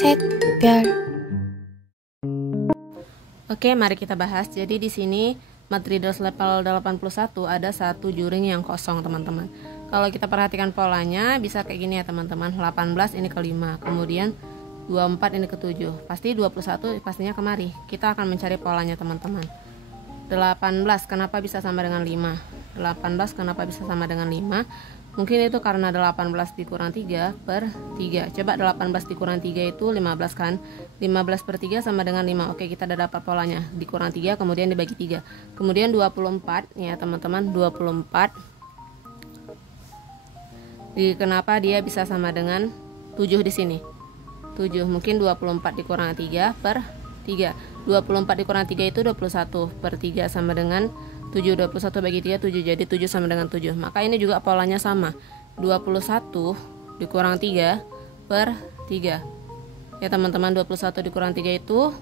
Set, 별. Oke, mari kita bahas. Jadi di sini Matridos level 81 ada satu juring yang kosong, teman-teman. Kalau kita perhatikan polanya bisa kayak gini ya, teman-teman. 18 ini ke 5, kemudian 24 ini ke 7. Pasti 21 pastinya kemari. Kita akan mencari polanya, teman-teman. 18 kenapa bisa sama dengan 5? 18 kenapa bisa sama dengan 5? Mungkin itu karena 18 dikurang 3 per 3. Coba 18 dikurang 3 itu 15 kan? 15 per 3 sama dengan 5. Oke, kita udah dapat polanya. Dikurang 3 kemudian dibagi 3. Kemudian 24 ya, teman-teman. 24 kenapa dia bisa sama dengan 7 di sini? 7. Mungkin 24 dikurang 3 per 3. 24 dikurang 3 itu 21 per 3 sama dengan 7. 21 bagi 3 7, jadi 7 sama dengan 7. Maka ini juga polanya sama. 21 dikurang 3 per 3. Ya, teman-teman, 21 dikurang 3 itu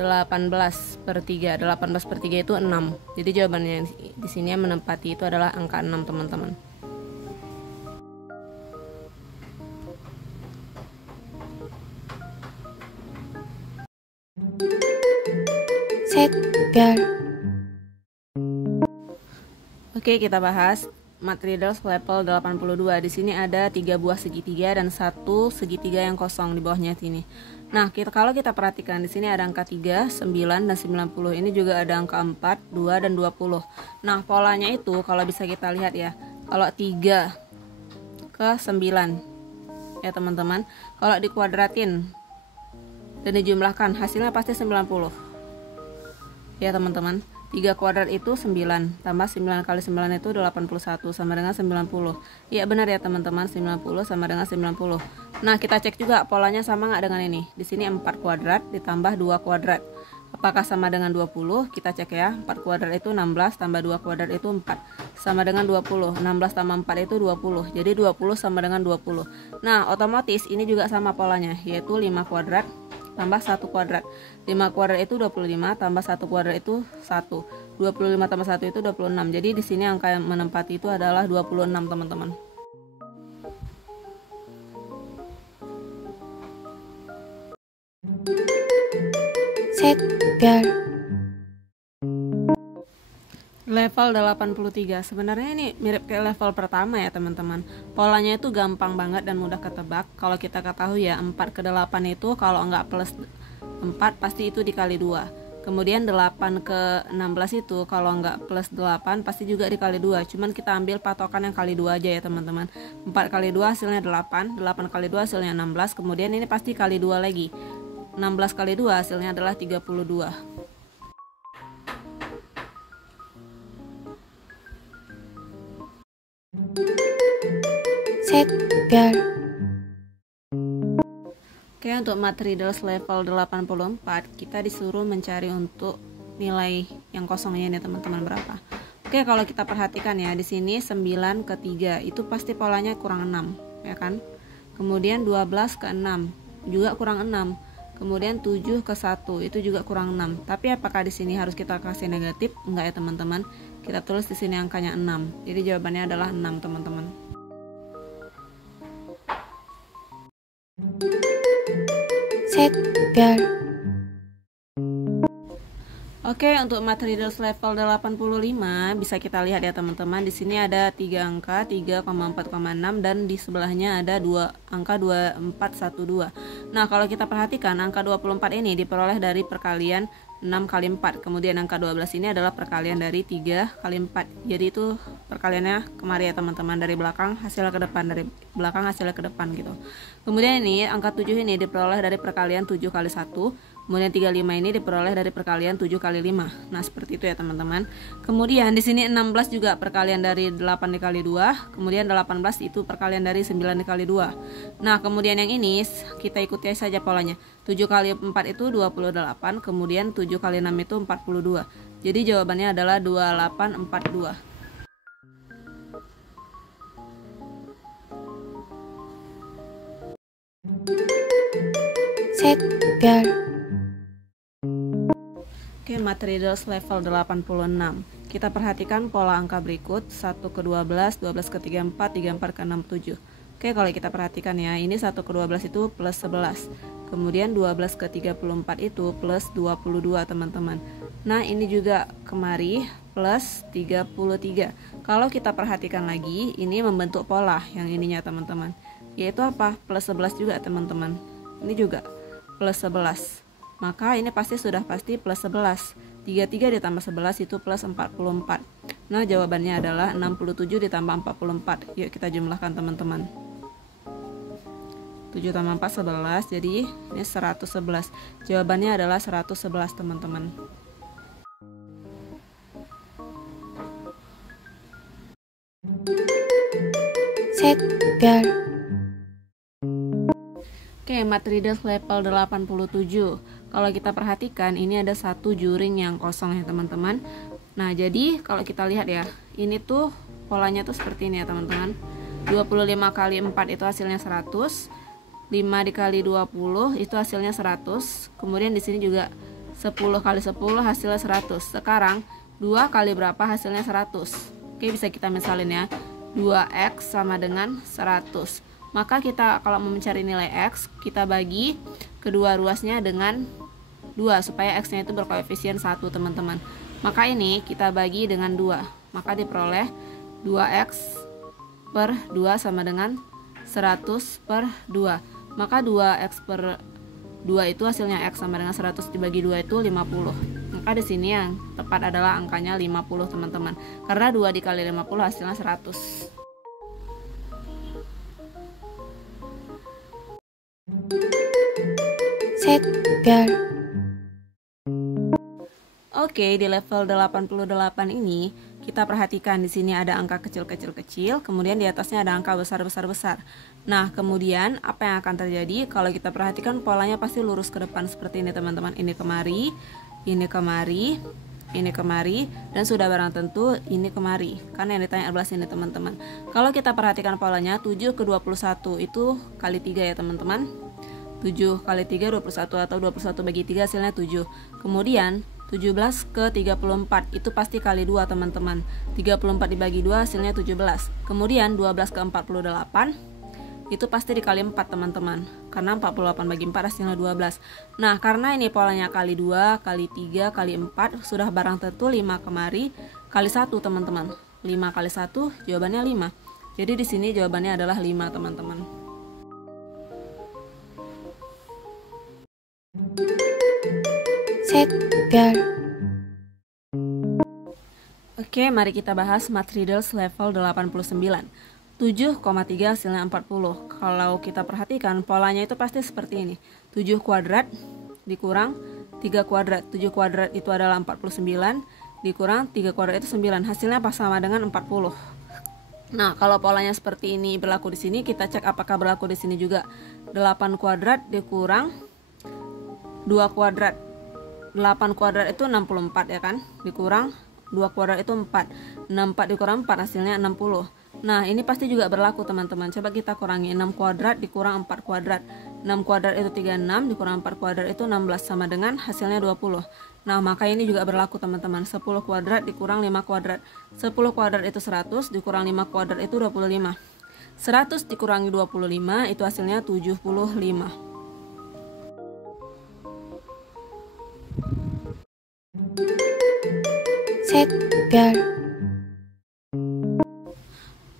18 per 3. 18 per 3 itu 6. Jadi jawabannya di sini yang menempati itu adalah angka 6, teman-teman. Set, 별. Oke, kita bahas Matridos level 82. Di sini ada 3 buah segitiga dan 1 segitiga yang kosong di bawahnya sini. Nah, kalau kita perhatikan di sini ada angka 3, 9 dan 90. Ini juga ada angka 4, 2 dan 20. Nah, polanya itu kalau bisa kita lihat ya. Kalau 3 ke 9 ya, teman-teman. Kalau dikuadratin dan dijumlahkan hasilnya pasti 90. Ya, teman-teman. 3 kuadrat itu 9, tambah 9 kali 9 itu 81 sama dengan 90. Iya, benar ya, teman-teman, 90 sama dengan 90. Nah, kita cek juga polanya sama nggak dengan ini. Di sini 4 kuadrat ditambah 2 kuadrat. Apakah sama dengan 20? Kita cek ya. 4 kuadrat itu 16 tambah 2 kuadrat itu 4. Sama dengan 20. 16 tambah 4 itu 20. Jadi 20 sama dengan 20. Nah, otomatis ini juga sama polanya, yaitu 5 kuadrat tambah 1 kuadrat. 5 kuadrat itu 25 tambah 1 kuadrat itu 1. 25 tambah 1 itu 26. Jadi di sini angka yang menempati itu adalah 26, teman-teman. Set, 별. Level 83. Sebenarnya ini mirip kayak level pertama ya, teman-teman. Polanya itu gampang banget dan mudah ketebak. Kalau kita ketahui ya, 4 ke 8 itu kalau nggak plus 4 pasti itu dikali 2. Kemudian 8 ke 16 itu kalau nggak plus 8 pasti juga dikali 2. Cuman kita ambil patokan yang kali 2 aja ya, teman-teman. 4 kali 2 hasilnya 8, 8 kali 2 hasilnya 16. Kemudian ini pasti kali 2 lagi. 16 kali 2 hasilnya adalah 32. Set, 별. Oke, untuk Matridos level 84 kita disuruh mencari untuk nilai yang kosongnya ini, teman-teman, berapa. Oke, kalau kita perhatikan ya, di sini 9 ke 3 itu pasti polanya kurang 6, ya kan? Kemudian 12 ke 6 juga kurang 6. Kemudian 7 ke 1 itu juga kurang 6. Tapi apakah di sini harus kita kasih negatif? Enggak ya, teman-teman. Kita tulis di sini angkanya 6. Jadi jawabannya adalah 6, teman-teman. Set, 별. Oke, untuk Matridos level 85 bisa kita lihat ya, teman-teman. Di sini ada 3 angka, 3,4,6 dan di sebelahnya ada 2 angka 2412. Nah, kalau kita perhatikan angka 24 ini diperoleh dari perkalian 6 kali 4. Kemudian angka 12 ini adalah perkalian dari 3 kali 4. Jadi itu perkaliannya kemari ya, teman-teman, dari belakang hasilnya ke depan, dari belakang hasilnya ke depan gitu. Kemudian ini angka 7 ini diperoleh dari perkalian 7 kali 1. Kemudian 35 ini diperoleh dari perkalian 7 kali 5. Nah, seperti itu ya, teman-teman. Kemudian di sini 16 juga perkalian dari 8 dikali 2. Kemudian 18 itu perkalian dari 9 dikali 2. Nah, kemudian yang ini kita ikuti saja polanya. 7 kali 4 itu 28. Kemudian 7 kali 6 itu 42. Jadi jawabannya adalah 2842. Set, 별. Oke, Matridos level 86. Kita perhatikan pola angka berikut, 1 ke 12, 12 ke 34, 34 ke 67. Oke, kalau kita perhatikan ya, ini 1 ke 12 itu plus 11. Kemudian 12 ke 34 itu plus 22 teman-teman. Nah, ini juga kemari plus 33. Kalau kita perhatikan lagi, ini membentuk pola yang ininya teman-teman. Yaitu apa? Plus 11 juga teman-teman. Ini juga plus 11. Maka ini sudah pasti plus 11. 33 ditambah 11 itu plus 44. Nah, jawabannya adalah 67 ditambah 44. Yuk kita jumlahkan teman-teman. 7 tambah 4 11, jadi ini 111. Jawabannya adalah 111 teman-teman. 셋, 별. Oke, Math level 87. Kalau kita perhatikan, ini ada satu juring yang kosong ya teman-teman. Nah, jadi kalau kita lihat ya, ini tuh polanya tuh seperti ini ya teman-teman. 25 kali 4 itu hasilnya 100. 5 dikali 20 itu hasilnya 100. Kemudian di sini juga 10 kali 10 hasilnya 100. Sekarang 2 kali berapa hasilnya 100. Oke, bisa kita misalin ya. 2x sama dengan 100. Maka kita kalau mau mencari nilai x, kita bagi kedua ruasnya dengan 2 supaya x-nya itu berkoefisien 1 teman-teman. Maka ini kita bagi dengan 2. Maka diperoleh 2x per 2 sama dengan 100 per 2. Maka 2x per 2 itu hasilnya x sama dengan 100 dibagi 2 itu 50. Maka di sini yang tepat adalah angkanya 50 teman-teman. Karena 2 dikali 50 hasilnya 100. 셋, 별. Oke, di level 88 ini kita perhatikan di sini ada angka kecil-kecil, kemudian di atasnya ada angka besar. Nah, kemudian apa yang akan terjadi kalau kita perhatikan polanya pasti lurus ke depan seperti ini teman-teman. Ini kemari, ini kemari, ini kemari, dan sudah barang tentu ini kemari. Karena yang ditanya adalah sini teman-teman. Kalau kita perhatikan polanya 7 ke 21 itu kali 3 ya teman-teman. 7 kali 3 21 atau 21 bagi 3 hasilnya 7. Kemudian 17 ke 34 itu pasti kali 2 teman-teman. 34 dibagi 2 hasilnya 17. Kemudian 12 ke 48 itu pasti dikali 4 teman-teman. Karena 48 bagi 4 hasilnya 12. Nah, karena ini polanya kali 2, kali 3, kali 4, sudah barang tentu 5 kemari kali 1 teman-teman. 5 kali 1 jawabannya 5. Jadi di sini jawabannya adalah 5 teman-teman. 셋, 별. Oke, mari kita bahas Math Riddles level 89. 7,3 hasilnya 40. Kalau kita perhatikan polanya itu pasti seperti ini. 7 kuadrat dikurang 3 kuadrat. 7 kuadrat itu adalah 49 dikurang 3 kuadrat itu 9. Hasilnya pas sama dengan 40. Nah, kalau polanya seperti ini berlaku di sini, kita cek apakah berlaku di sini juga. 8 kuadrat dikurang 2 kuadrat. 8 kuadrat itu 64 ya kan, dikurang 2 kuadrat itu 4. 64 dikurang 4 hasilnya 60. Nah, ini pasti juga berlaku teman-teman. Coba kita kurangi. 6 kuadrat dikurang 4 kuadrat. 6 kuadrat itu 36 dikurang 4 kuadrat itu 16 sama dengan hasilnya 20. Nah, maka ini juga berlaku teman-teman. 10 kuadrat dikurang 5 kuadrat. 10 kuadrat itu 100 dikurang 5 kuadrat itu 25. 100 dikurangi 25 itu hasilnya 75. 셋, 별.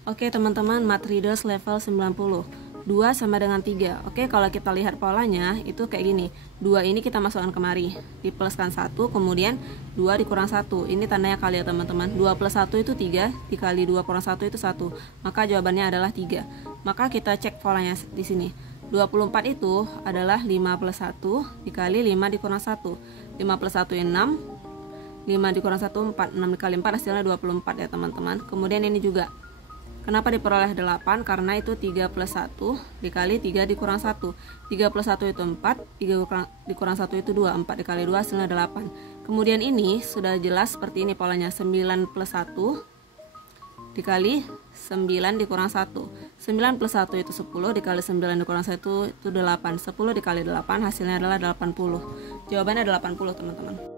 Oke teman-teman, Math Riddles level 90. 2 sama dengan 3. Oke, kalau kita lihat polanya itu kayak gini. 2 ini kita masukkan kemari, dipluskan 1, kemudian 2 dikurang 1. Ini tandanya kali ya teman-teman. 2 plus 1 itu 3, dikali 2 kurang 1 itu 1. Maka jawabannya adalah 3. Maka kita cek polanya di sini. 24 itu adalah 5 plus 1 dikali 5 dikurang 1. 5 plus 1 6, 5 dikurang 1 4, 6 dikali 4 hasilnya 24 ya teman-teman. Kemudian ini juga, kenapa diperoleh 8? Karena itu 3 plus 1 dikali 3 dikurang 1. 3 plus 1 itu 4, 3 dikurang 1 itu 2, 4 dikali 2 hasilnya 8. Kemudian ini sudah jelas seperti ini polanya. 9 plus 1 dikali 9 dikurang 1. 9 plus 1 itu 10, dikali 9 dikurang 1 itu 8. 10 dikali 8 hasilnya adalah 80. Jawabannya adalah 80 teman-teman.